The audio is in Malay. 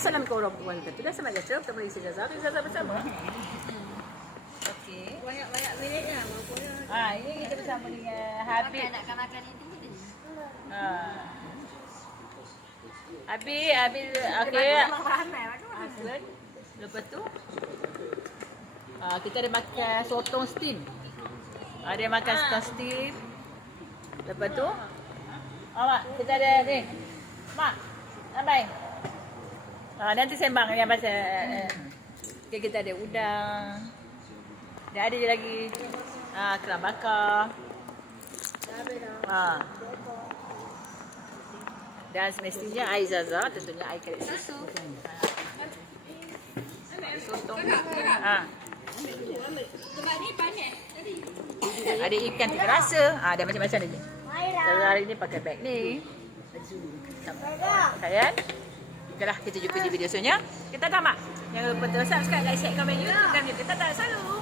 Assalamualaikum warahmatullahi wabarakatuh. Dah sama Jazah, kita mari Jazah. Jazah bersama. Okey. Banyak minitnya. Ini kita bersama dengan Habib. Nak makan itu. Habib, okey. Husband. Lepas tu, kita ada makan sotong steam. Ada makan sotong steam. Lepas tu, Mak, kita ada ni. Mak, sampai. Nanti sembang yang pasal kita ada udang. Dan ada je lagi keram bakar. Dan semestinya air Zaza, tentunya air kerik susu. Sotong. Ada ikan tiga rasa. Ada macam-macam lagi. Zaza hari ni pakai beg ni. Sayang. Okeylah, kita jumpa di video selanjutnya. Kita dah mak. Jangan lupa subscribe, like, share, komen YouTube kami. Kita tak selalu.